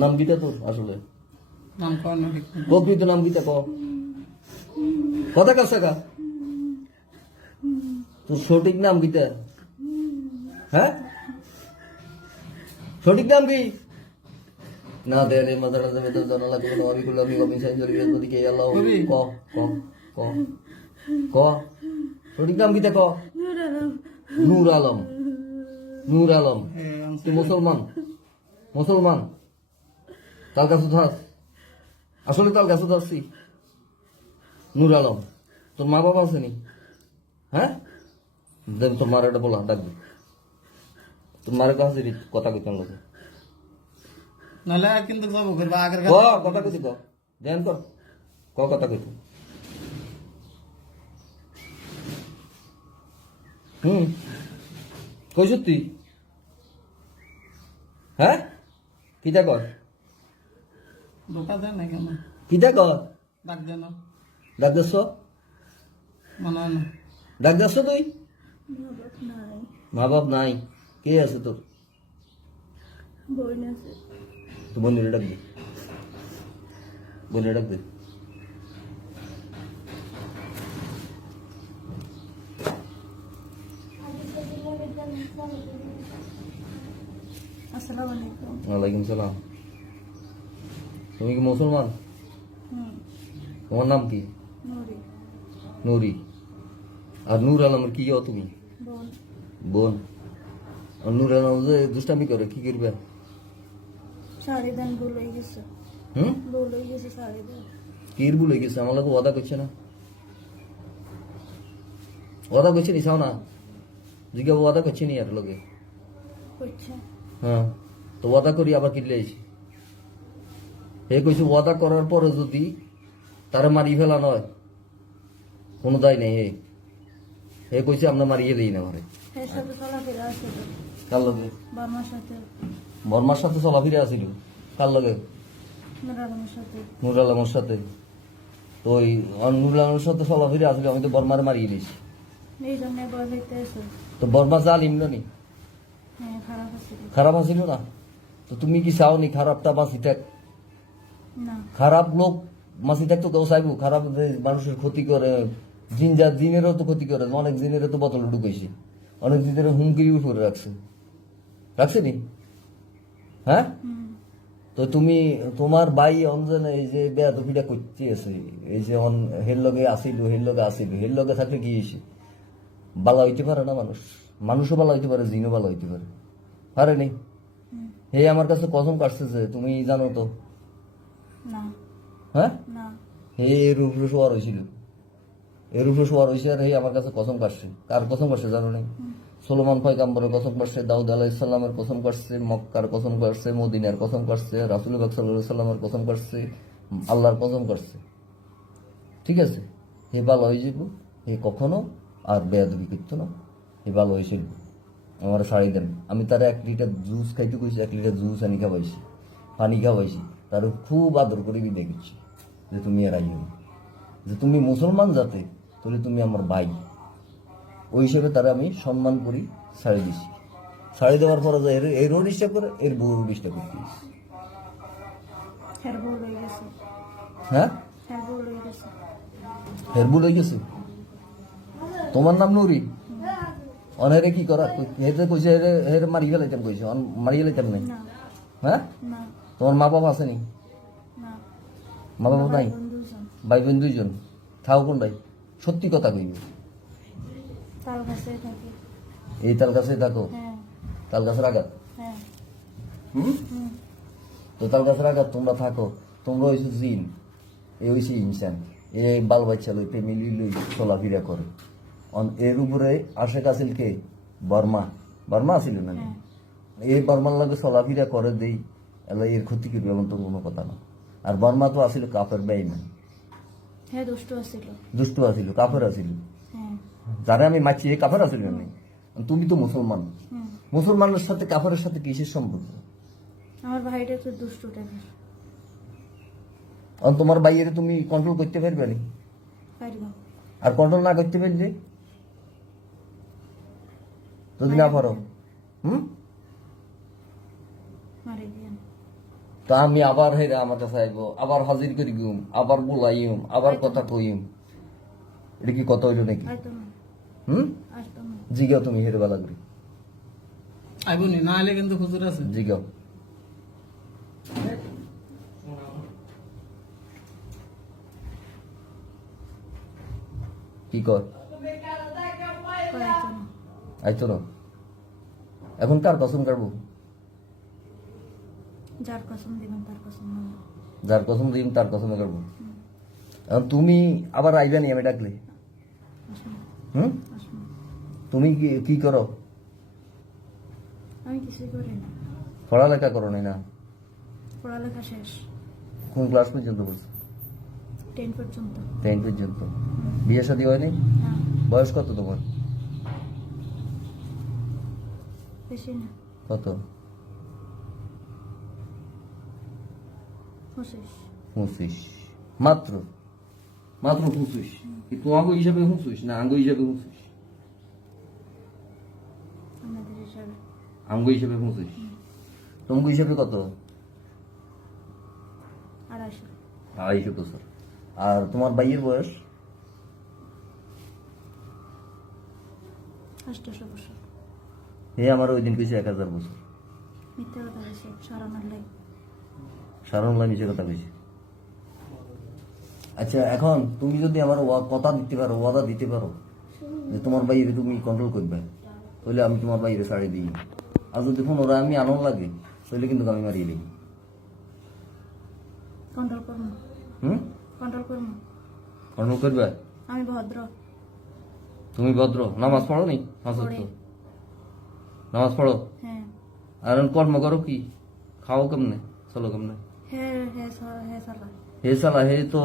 নাম কিটা তোর আসলে নাম কর না ঠিক প্রকৃত নাম কিটা ক কথা কাছে কা তোর সঠিক নাম কিটা হ্যাঁ সঠিক নাম কি না দেয়ালে মাদার দেবে তো জানা লাগবে না আমি গুলো আমি কমি সাইন জলি বেদ দিকে আল্লাহ ক ক ক ক সঠিক নাম কিটা ক নূর আলম নূর আলম তুই মুসলমান মুসলমান তাল কাছে থাস আসলে তাল কাছে থাকছি নূর আলম তোর মা বাবা আছে নি হ্যাঁ দেন তোর মার একটা বলা ডাকবি তোর মারের কাছে কথা কইতাম লোকে নাহলে কিন্তু যাবো করবা আগের ক কথা কইছি ক ধ্যান কর ক কথা কইত কই সত্যি হ্যাঁ কিটা কর ঢোকা দেয় না কেন কিটা কর ডাক দেয় না ডাক দেশ মনে হয় না ডাক দেশ তুই নাই মা বাপ নাই কে আছে তোর বোন আছে তো বন্ধুরে ডাক দে বন্ধুরে ডাক দে আসসালামু আলাইকুম ওয়ালাইকুম সালাম তুমি কি মুসলমান তোমার নাম কি নুরি নুরি আর নূর আলমের কি হও তুমি বোন বোন আর নূর আলম যে দুষ্টামি করে কি করবে শাড়ি দেন ভুল হয়ে গেছে ভুল হয়ে গেছে শাড়ি দেন কির ভুলে গেছে আমার লোক ওয়াদা করছে না ওয়াদা করছে নি চাও না জিজ্ঞাসা ওয়াদা করছে নি আর লোকে করছে হ্যাঁ তো ওয়াদা করি আবার কিনলে আইছি হে কইছে ওয়াদা করার পরে যদি তারা মারি ফেলা নয় কোনো দায় নেই হে কইছে আমরা মারিয়ে দিই না ঘরে এর সাথে চলাফেরা আছে তো কার লগে বার্মার সাথে বর্মার সাথে চলাফিরে আসিল কার লগে নুরানের সাথে নুর আলমের সাথে তো ওই নুর আলমের সাথে চলাফিরে আসিল আমি তো বর্মারে মারিয়ে দিয়েছি এই জন্য বয় হইতে আছে তো বর্মা জালিম না নি হ্যাঁ খারাপ আছে খারাপ আসিল না তো তুমি কি চাও নি খারাপটা বাঁচি থাক না খারাপ লোক মাসি থাকতো কেউ চাইবো খারাপ যে মানুষের ক্ষতি করে জিনেরও তো ক্ষতি করে অনেক জিনেরও তো বোতলে ঢুকেছে অনেক জিনের হুমকি করে রাখছে নি হ্যাঁ তো তুমি তোমার ভাই অঞ্জন এই যে বেয়াদবিটা করতে আছে এই যে হের লগে আসিল হের লগে থাকলে কি হয়েছে বালা হইতে পারে না মানুষও বালা হইতে পারে জিনও বালা হইতে পারে পারে নি হে আমার কাছে কসম কাটছে যে তুমি জানো তো না হ্যাঁ না এর উপরে শোয়ার হয়েছিল আর এই আমার কাছে কসম কাটছে কার কসম কাটছে জানো নাই সোলোমান পয়গাম্বরের কসম কাটছে দাউদ আলাইহিসসালামের কসম কাটছে মক্কার কসম কাটছে মদিনার কসম কাটছে রাসূল পাক সাল্লাল্লাহু আলাইহি সাল্লামের কসম কাটছে আল্লাহর কসম কাটছে ঠিক আছে হে ভালো হয়ে যাব হে কখনো আর বেয়াদবি করতো না হে ভালো হয়েছিল আমার শাড়ি দেন আমি তারা 1 লিটার জুস খাইতে কইছি 1 লিটার জুস আনি খাওয়াইছি পানি খাওয়াইছি তার খুব আদর করে বিদায় করছি যে তুমি আর আইও না। যে তুমি মুসলমান যাতে তাহলে তুমি আমার ভাই ওই হিসেবে তারা আমি সম্মান করি ছাড়ি দিছি ছাড়ি দেওয়ার পরে যে এরও ডিস্টার্ব করে এর বউরও ডিস্টার্ব করতে দিছি। হ্যাঁ ভুল হয়ে গেছে হ্যাঁ হ্যাঁ ভুল হয়ে গেছে হেরবুল হয়ে গেছে তোমার নাম নুরি অনেরে কি করা হেতে কইছে হের মারি ফেলাইতাম কইছে মারি ফেলাইতাম নাই না হ্যাঁ না তোমার মা বাবা আছে নি না মা বাবা নাই বন্ধুজন ভাই বোন 2 জন থাও কোন ভাই সত্যি কথা কইবে তার কাছে থাকি এই তাল গাছে থাকো হ্যাঁ তাল গাছের আঘাত হ্যাঁ তো তাল গাছের আঘাত তোমরা থাকো তোমরা হইছো জিন এ হইছে ইনসান এ বাল বাচ্চা লই ফ্যামিলি লই চলাফেরা করে এর উপরে আশেক আছিল কে বর্মা আছিল না এই বর্মার লাগে চলাফেরা করে দেই এলা এর ক্ষতি করবে এমন তো কোনো কথা না আর বর্মা তো আছিল কাফের বেঈমান হ্যাঁ দুষ্ট আছিল দুষ্ট আছিল কাফের আছিল হ্যাঁ যারা আমি মাছি এই কাফের আছিল না তুমি তো মুসলমান মুসলমানের সাথে কাফেরের সাথে কিসের সম্পর্ক আমার ভাইটা তো দুষ্ট টাইপের আর তোমার বাইরে তুমি কন্ট্রোল করতে পারবে না পারবো আর কন্ট্রোল না করতে পারলে যদি না পারো মারি দিয়েন তা আমি আবার হেরা আমার কাছে আইব, আবার হাজির করি গুম, আবার বলাইম, আবার কথা কইম, এটা কি কথা হইলো নাকি? আইতো না, হুম, আসতো না। জিগাও তুমি হেরে বেলা করি, আইবনি না আইলে কিন্তু হুজুর আছে। জিগাও। কি কর? কয় আইতো না। আইতো না। এখন কার কসম কাটবো? যার কসম দিবেন তার কসম মানবো। যার কসম দিন তার কসম কাটবো। এখন তুমি আবার আইবা নি আমি ডাকলে? আসবো না, হুম, আসবো না। তুমি কি করো? আমি কিছুই করি না, পড়ালেখা করো নাই না? পড়ালেখা শেষ, কোন ক্লাস পর্যন্ত পড়ছো? 10 পর্যন্ত। 10 পর্যন্ত। বিয়ে শাদী হয়নি? না, বয়স কত তোমার? বেশি না, কত? 25। 25। মাত্র মাত্র 25। কি তোমাকে হিসাবে 25 না আঙ্গ হিসাবে 25? আপনাদের হিসাবে আঙ্গ হিসাবে 25। তোমাকে হিসাবে কত? 250। 250 বছর। আর তোমার ভাইয়ের বয়স? 88 বছর। হে আমার ওই দিন কইছে 1000 বছর। মিথ্যে কথা বলছে, সারানোর লাই। সারণলা নিচে কথা কইছে। আচ্ছা, এখন তুমি যদি আমার কথা দিতে পারো, ওয়াদা দিতে পারো যে তোমার বাইরে তুমি কন্ট্রোল করবে, তাহলে আমি তোমার বাইরে ছাড়ি দিই। আর যদি ওরা আমি আনন্দ লাগে তাহলে কিন্তু আমি মারিয়ে দিই। কন্ট্রোল করবো, হুম, কন্ট্রোল করবো। কন্ট্রোল করবে? আমি ভদ্র। তুমি ভদ্র? নামাজ পড়ো নি? পড়ি। নামাজ পড়ো? হ্যাঁ, আর কর্ম করো কি? খাও কেমনে, চলো কেমনে? হ্যাঁ, হ্যাঁ, হ্যাঁ, সালা। হে সালা, হে তো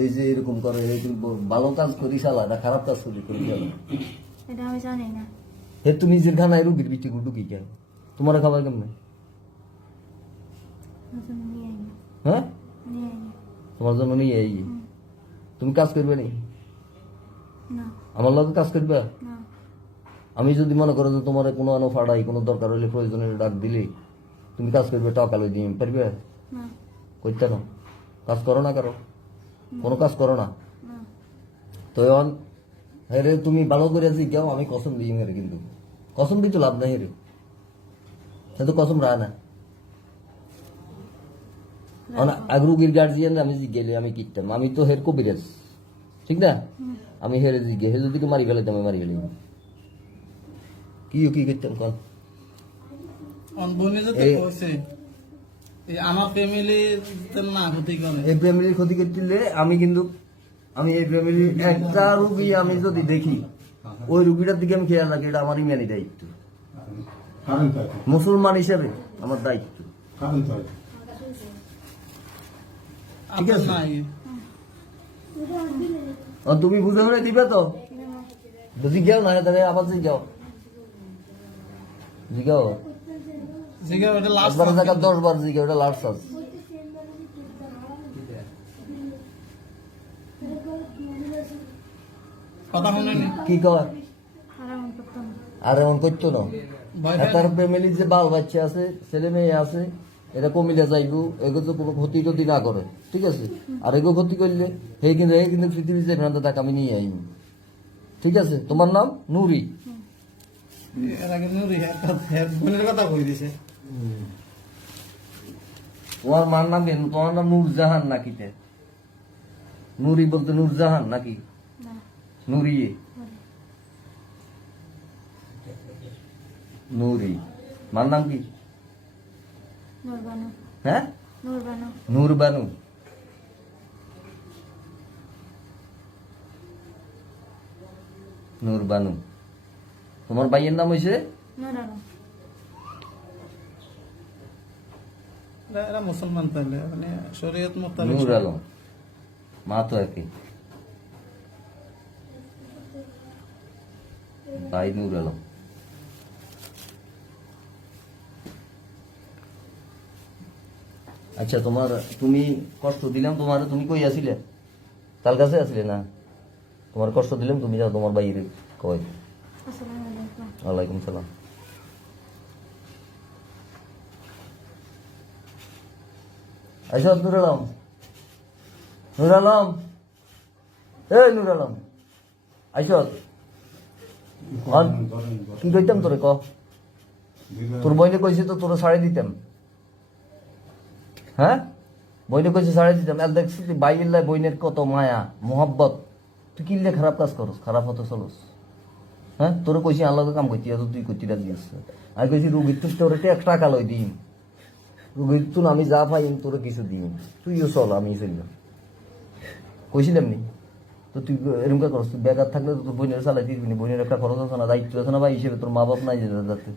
এই যে এরকম করে, হে তুমি ভালো কাজ করি সালা না খারাপ কাজ করি সালা? এটা আমি জানি না। হে তুমি নিজের খানায় রুগীর বিটি ঢুকি কেন? তোমার খাবার কেমনে? আমার জন্য নিয়ে আইনি, হ্যাঁ, নিয়ে আইনি। তোমার জন্য নিয়ে এই তুমি কাজ করবে নি? না, আমার লগে কাজ করবে? না, আমি যদি মনে করো যে তোমার কোনো আনো ফাড়াই, কোনো দরকার হলে প্রয়োজনে ডাক দিলে তুমি কাজ করবে, টাকা লই দিয়ে পারবে? না, করতে না, কাজ করো না, কারো কোনো কাজ করো না। না। তো এখন হেরে তুমি ভালো করে জিজ্ঞাও, আমি কসম দিই হেরে, কিন্তু কসম দিতে লাভ নাই হেরে, সে তো কসম রায় না। রুগীর গার্জিয়ান আমি জিজ্ঞেলে আমি কিতাম, আমি তো হের কবিরাজ, ঠিক না? আমি হেরে জিজ্ঞে, হে যদি মারি ফেলে আমি মারি ফেলি। কি করতাম কল? বনে যেতে কইছে এই আমার ফ্যামিলি না ক্ষতি করে। এই ফ্যামিলির ক্ষতি করতে আমি কিন্তু আমি এই ফ্যামিলির একটা রুগী আমি যদি দেখি, ওই রুগীটার দিকে আমি খেয়াল রাখি, এটা আমার ইমানি দায়িত্ব। মুসলমান হিসেবে আমার দায়িত্ব। ঠিক আছে? নাই আর তুমি বুঝে করে দিবে তো? জিজ্ঞাও না, তাহলে আবার জিজ্ঞাও, জিজ্ঞাও জিগা ওটা লাস্ট 10 বার জায়গা 10 বার জিজ্ঞাও, এটা লাস্ট চান্স। কথা শুনেনি। কি কর? আর এমন করতাম না। আর এমন করতো না। ভয় আর তার ফ্যামিলির যে বাল বাচ্চা আছে, ছেলে মেয়ে আছে, এটা কমিলে যাইবো, এগুলো তো কোনো ক্ষতি টতি না করে, ঠিক আছে? আর এগো ক্ষতি করলে হে কিন্তু পৃথিবীর যে ভ্রান্ত তাকে আমি নিয়ে আইব, ঠিক আছে? তোমার নাম নুরি। এর আগে নুরি হের বোনের কথা কই দিছে। তোমার মার নাম কেন? তোমার নাম নূরজাহান নাকি? নুরি বলতে নূরজাহান নাকি? না, নুরি, বলি। নুরি। মার নাম কি? নূরবানু, হ্যাঁ, নূরবানু। নূরবানু। নূরবানু। তোমার ভাইয়ের নাম হয়েছে? নূরানু। এরা মুসলমান তাহলে মানে শরীয়ত মোতাবেক নূর আলম। মা তো একই, ভাই নূর আলম। আচ্ছা, তুমি কষ্ট দিলাম তোমার, তুমি কই আসিলে? তার কাছে আসলে না? তোমার কষ্ট দিলাম, তুমি যাও তোমার বাইরে কই। আসসালামু আলাইকুম। ওয়ালাইকুম সালাম। আইসত নুর আলম, নুর আলম, এ নুর আলম, আইসত কি কইতাম তোরে ক? তোর বইনে কইছে তো তোর শাড়ি দিতাম, হ্যাঁ বইনে কইছে শাড়ি দিতাম। আর দেখছি তুই বাইল্লায় বইনের কত মায়া মোহাব্বত, তুই কিনলে খারাপ কাজ করস, খারাপ হতো চলস। হ্যাঁ তোর কইছি আল্লাহকে কাম করতি, তুই করতি দিস। আমি কইছি রুগীর তুই তোর টাকা লই দিম, রুগীর তুন আমি যা পাইম তোর কিছু দিম, তুইও চল আমি চললাম। কইছিলাম নি তো তুই এরকম করস? তুই বেকার থাকলে তোর বইনের চালাই দিবি, বইনের একটা খরচ আছে না, দায়িত্ব আছে না, বা হিসেবে তোর মা বাপ নাই যে যাতে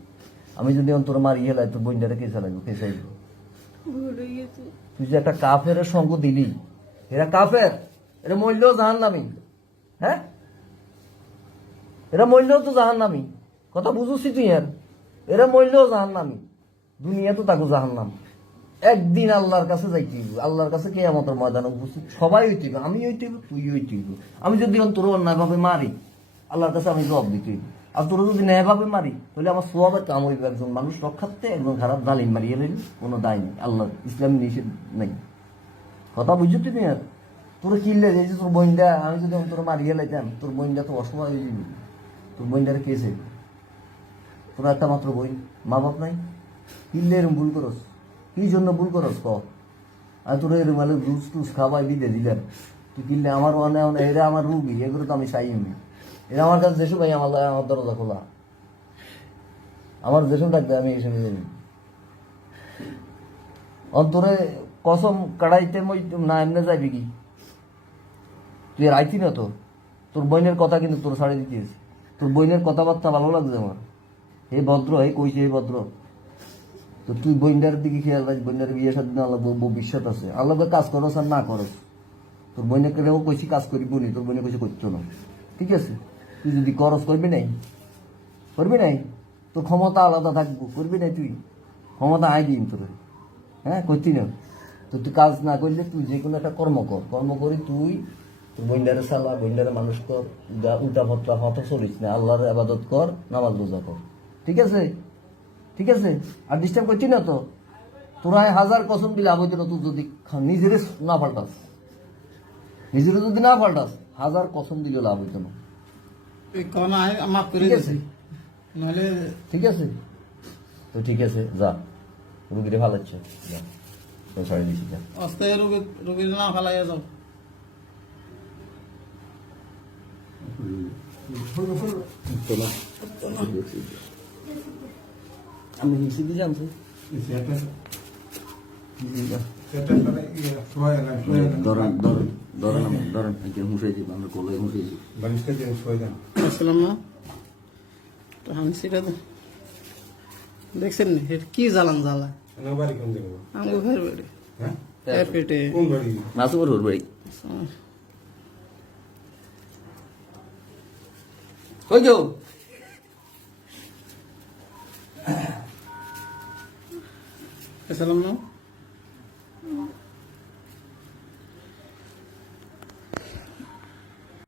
আমি যদি তোর মারি হেলাই তোর বইনটারে কে চালাইবো, কে চাইব? ভুল হয়ে গেছে। তুই যে একটা কাফের সঙ্গ দিলি, এরা কাফের, এরা মরলেও জাহান্নামী। হ্যাঁ এরা মরলেও তো জাহান্নামী, কথা বুঝছি তুই? এরা মরলেও জাহান্নামী, দুনিয়া তো তাকে জাহান্নাম। একদিন আল্লাহর কাছে যাইতে হইব, আল্লাহর কাছে কে আমাদের ময়দানে উপস্থিত সবাই হইতে হইব, আমি হইতে হইব, তুই হইতে হইব। আমি যদি তোর অন্যায় ভাবে মারি আল্লাহর কাছে আমি জবাব দিতে হইব, আর তোর যদি ন্যায় ভাবে মারি তাহলে আমার সোয়াবের কাম হইবে। একজন মানুষ রক্ষার্থে একজন খারাপ জালিম মারিয়ে লইল, কোনো দায় নেই, আল্লাহ ইসলাম নিষেধ নেই। কথা বুঝছো তুমি? আর তোর কিনলে এই যে তোর বইনটা, আমি যদি তোর মারিয়ে লাইতাম তোর বইনটা তো অসময় হয়ে যাবি, তোর বইনটারে কে চাইবে? তোর একটা মাত্র বই, মা বাপ নাই, কিনলে এরকম ভুল করস, কি জন্য ভুল করস ক? আমি তোর এরকম মানে জুস টুস খাওয়াই দিতে দিলাম, তুই কিনলে আমার এরা আমার রুগী, এগুলো তো আমি চাইনি। এরা আমার কাছে যেসব ভাই আমার আমার দরজা খোলা, আমার যেসব থাকবে আমি এসে নিয়ে যাবি। অন্তরে কসম কাড়াইতে মই না এমনি যাইবি কি? তুই আর আইতি না তো? তোর বইনের কথা কিন্তু তোর ছাড়ে দিতেছি, তোর বইনের কথাবার্তা ভালো লাগছে আমার। হে ভদ্র, হে কইছে হে ভদ্র। তো তুই বইন্ডার দিকে খেয়াল রাখ, বইন্ডার বিয়ে সাথে আল্লাহ ভবিষ্যৎ আছে, আল্লাহকে কাজ করস আর না করস। তোর বইনাকে কইছি কাজ করিব নি, তোর বইনে কইছে করতো না, ঠিক আছে? তুই যদি করস করবি নাই, করবি নাই, তোর ক্ষমতা আলাদা থাকবো, করবি নাই তুই, ক্ষমতা আই দিন তোর। হ্যাঁ করতি না তো তুই কাজ না করলে তুই যে কোনো একটা কর্ম কর, কর্ম করি তুই তোর বইন্ডারে চালা, বইন্ডারে মানুষ কর, যা উল্টা ফটলা হতো চলিস না, আল্লাহর আবাদত কর, নামাজ রোজা কর, ঠিক আছে? ঠিক আছে? আর ডিস্টার্ব করছি না তো? তোরা হাজার কসম দিলে আবদ্ধ না, তুই যদি নিজের না পাল্টাস, নিজের যদি না পাল্টাস হাজার কসম দিলে লাভ হইতো না। এই কনা মাফ করে ঠিক আছে? দিছি, নাহলে ঠিক আছে তো ঠিক আছে, যা রুগীরে ভালো হচ্ছে, যা তো ছাড়ি দিছি, যা। অস্থায়ী রোগীর না ফেলাইয়া যাও। আমি হিসি দিয়ে জানছি ধরেন ধরেন ধরেন ধরেন হুঁসাইছি, আমরা কোলে হুঁসাইছি। আসলাম না তো হানসিটা তো দেখছেন না, এটা কি জ্বালান জ্বালা আমাকে ভাইয়ের বাড়ি, এর পেটে নাসুর ওর বাড়ি কই যাও? আসলাম না